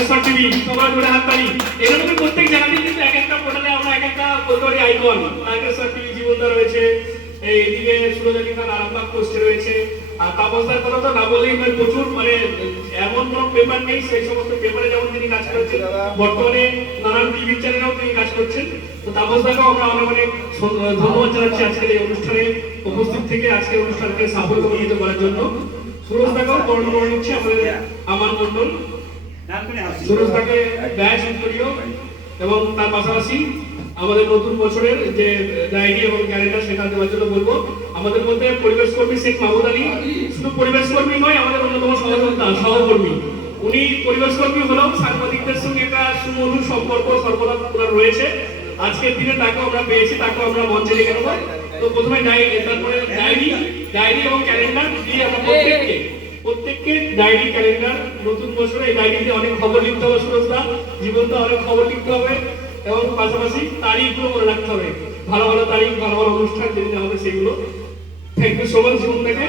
Nageshwar TV সবার জোরে হাততালি। এরকম প্রত্যেক জায়গাতেই কিন্তু এক একটা পোর্টালে আমরা এক একটা বলতে পারি আইকন। নাগেশ্বর টিভি জীবনদা রয়েছে, এইদিকে সুরজানি খান আরামবাগ পোস্টে রয়েছে। আর তাপসদার কথা তো না বললেই নয়, প্রচুর মানে এমন কোনো পেপার নেই, সেই সমস্ত পেপারে যেমন তিনি কাজ করছেন, বর্তমানে নানান টিভি চ্যানেলেও তিনি কাজ করছেন। তো তাপসদাকেও আমরা অনেক অনেক ধন্যবাদ জানাচ্ছি আজকের এই অনুষ্ঠানে উপস্থিত থেকে আজকের অনুষ্ঠানকে সাফল্যমণ্ডিত করার জন্য। সুরজদাকেও বর্ণনা নিচ্ছে আমাদের আমার মন্ডল। সুরজদাকে ব্যাচ করিও এবং তার পাশাপাশি আমাদের নতুন বছরের যে ডায়েরি এবং ক্যালেন্ডার সেটা দেওয়ার জন্য বলবো। আমাদের মধ্যে পরিবেশ কর্মী শেখ মাহমুদ আলী শুধু পরিবেশ কর্মী নয়, আমাদের অন্যতম সহকর্মী। উনি পরিবেশ কর্মী হলেও সাংবাদিকদের সঙ্গে একটা সুমধুর সম্পর্ক সর্বদা ওনার রয়েছে। আজকের দিনে তাকেও আমরা পেয়েছি, তাকেও আমরা মঞ্চে ডেকে নেবো। তো প্রথমে তারপরে ডায়েরি এবং ক্যালেন্ডার দিয়ে আমরা প্রত্যেককে ডায়েরি ক্যালেন্ডার নতুন বছরে এই ডায়েরিতে অনেক খবর লিখতে হবে। সুরজদা জীবনটা অনেক খবর লিখতে হবে এবং পাশাপাশি তারিখগুলো মনে রাখতে হবে, ভালো ভালো তারিখ, ভালো ভালো অনুষ্ঠান যেগুলো হবে সেগুলো। থ্যাংক ইউ সো মাচ জীবনটাকে